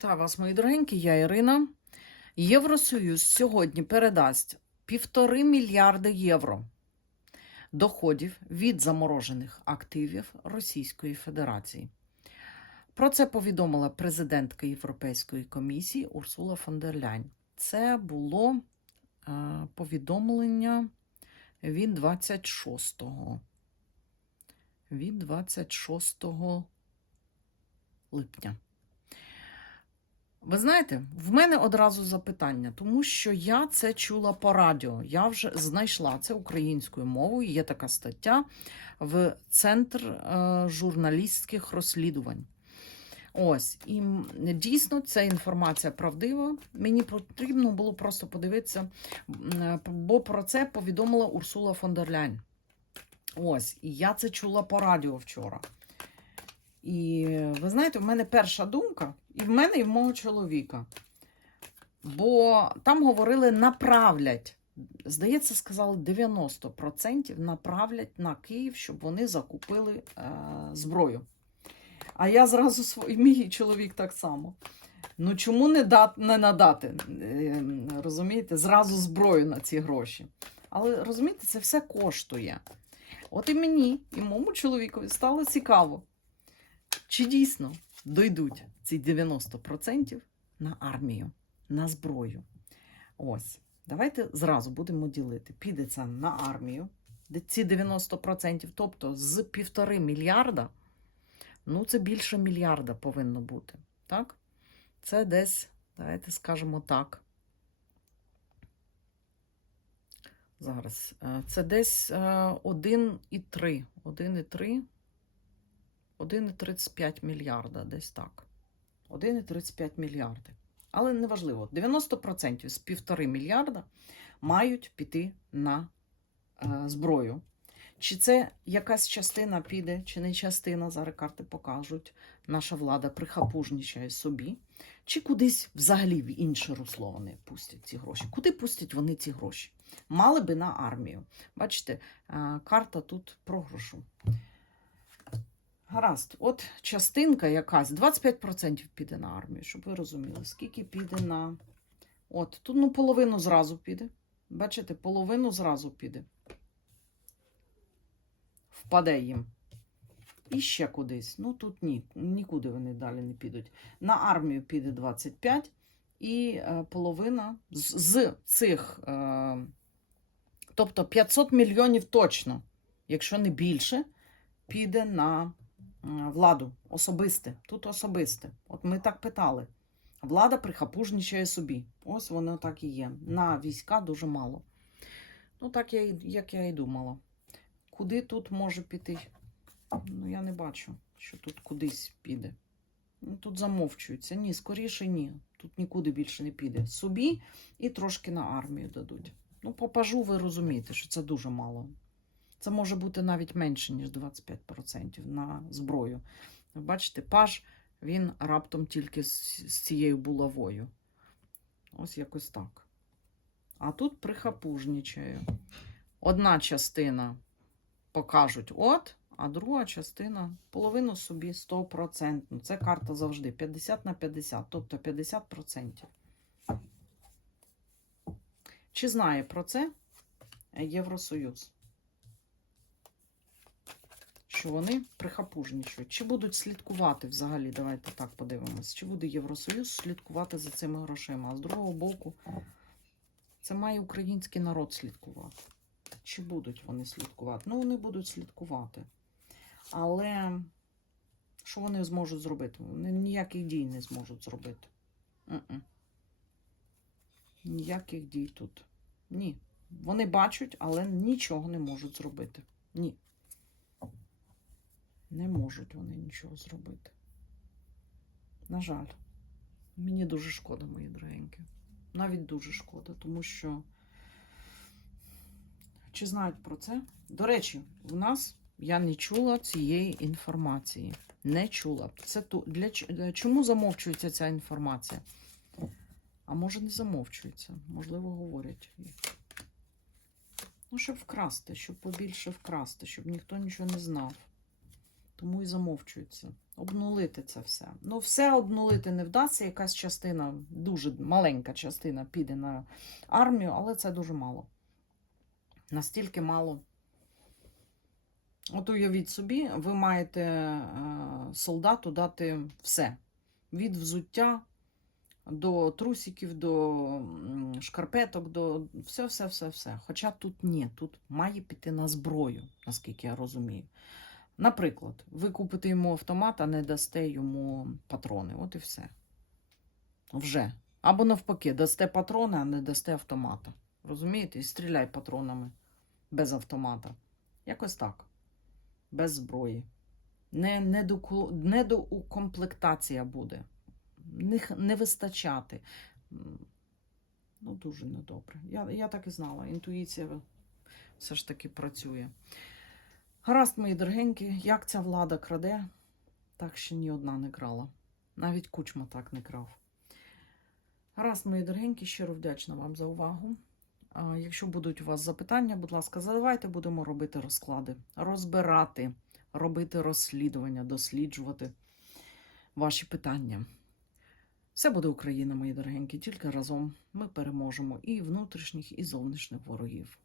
Вітаю вас, мої дорогенькі, я Ірина. Євросоюз сьогодні передасть півтори мільярди євро доходів від заморожених активів Російської Федерації. Про це повідомила президентка Європейської комісії Урсула фон дер Ляйн. Це було е, повідомлення від 26-го. Від 26 липня. Ви знаєте, в мене одразу запитання, тому що я це чула по радіо. Я вже знайшла це українською мовою. Є така стаття в Центр е, журналістських розслідувань. Ось, і дійсно ця інформація правдива. Мені потрібно було просто подивитися, е, бо про це повідомила Урсула фон дер Ляйн. Ось, і я це чула по радіо вчора. І ви знаєте, в мене перша думка, і в мене, і в мого чоловіка. Бо там говорили направлять. Здається, сказали 90% направлять на Київ, щоб вони закупили е, зброю. А я зразу свій, мій чоловік так само. Ну чому не, дат, не надати? е, Розумієте, зразу зброю на ці гроші. Але розумієте, це все коштує. От і мені, і моєму чоловікові стало цікаво, чи дійсно дойдуть ці 90% на армію, на зброю. Ось, давайте зразу будемо ділити. Піде це на армію, ці 90%, тобто з півтори мільярда, ну це більше мільярда повинно бути. Так? Це десь, давайте скажемо так. Зараз. е, Це десь е, 1,3. 1,3. 1,35 мільярда, десь так. 1,35 мільярди. Але неважливо, 90% з півтори мільярда мають піти на е, зброю. Чи це якась частина піде, чи не частина, зараз карти покажуть. Наша влада прихапужнічає собі, чи кудись взагалі в інше русло вони пустять ці гроші. Куди пустять вони ці гроші? Мали би на армію. Бачите, е, карта тут програшу. Гаразд, от частинка якась, 25% піде на армію, щоб ви розуміли, скільки піде на. От, тут ну половину зразу піде. Бачите, половину зразу піде. Впаде їм. І ще кудись. Ну тут ні, нікуди вони далі не підуть. На армію піде 25, і е, половина з, з цих, е, тобто 500 мільйонів точно, якщо не більше, піде на владу особисте. Тут особисте. От ми так питали. Влада прихапужнічає собі. Ось воно так і є. На війська дуже мало. Ну, так я, як я і думала. Куди тут може піти? Ну, я не бачу, що тут кудись піде. Ну, тут замовчується. Ні, скоріше ні. Тут нікуди більше не піде. Собі і трошки на армію дадуть. Ну, по пажу ви розумієте, що це дуже мало. Це може бути навіть менше, ніж 25% на зброю. Бачите, паж він раптом тільки з, з цією булавою. Ось якось так. А тут прихапужнічає. Одна частина покажуть от, а друга частина половину собі 100%. Ну, Це карта завжди 50 на 50, тобто 50%. Чи знає про це Євросоюз? Що вони прихапужнічують. Чи будуть слідкувати взагалі? Давайте так подивимось. Чи буде Євросоюз слідкувати за цими грошима? А з другого боку, це має український народ слідкувати. Чи будуть вони слідкувати? Ну, вони будуть слідкувати. Але що вони зможуть зробити? Вони ніяких дій не зможуть зробити. М-м. Ніяких дій тут. Ні. Вони бачать, але нічого не можуть зробити. Ні. Не можуть вони нічого зробити. На жаль, мені дуже шкода, мої дорогенькі. Навіть дуже шкода, тому що. Чи знають про це? До речі, в нас я не чула цієї інформації. Не чула. Це ту для для- чому замовчується ця інформація? А може не замовчується, можливо, говорять. Ну, щоб вкрасти, щоб побільше вкрасти, щоб ніхто нічого не знав. Тому і замовчується. Обнулити це все. Ну, все обнулити не вдасться. Якась частина, дуже маленька частина піде на армію, але це дуже мало. Настільки мало. От уявіть собі, ви маєте е, солдату дати все: від взуття до трусиків, до шкарпеток, до все, все, все, все. Хоча тут ні, тут має піти на зброю, наскільки я розумію. Наприклад, ви купите йому автомат, а не дасте йому патрони. От і все. Вже. Або навпаки, дасте патрони, а не дасте автомата. Розумієте? І стріляй патронами без автомата. Якось так. Без зброї. Не, не, до, не буде. Не, не вистачати. Ну, дуже недобре. Я, я так і знала. Інтуїція все ж таки працює. Гаразд, мої дорогенькі, як ця влада краде, так ще ні одна не крала. Навіть кучма так не крав. Гаразд, мої дорогенькі, щиро вдячна вам за увагу. Якщо будуть у вас запитання, будь ласка, задавайте, будемо робити розклади, розбирати, робити розслідування, досліджувати ваші питання. Все буде Україна, мої дорогенькі, тільки разом ми переможемо і внутрішніх, і зовнішніх ворогів.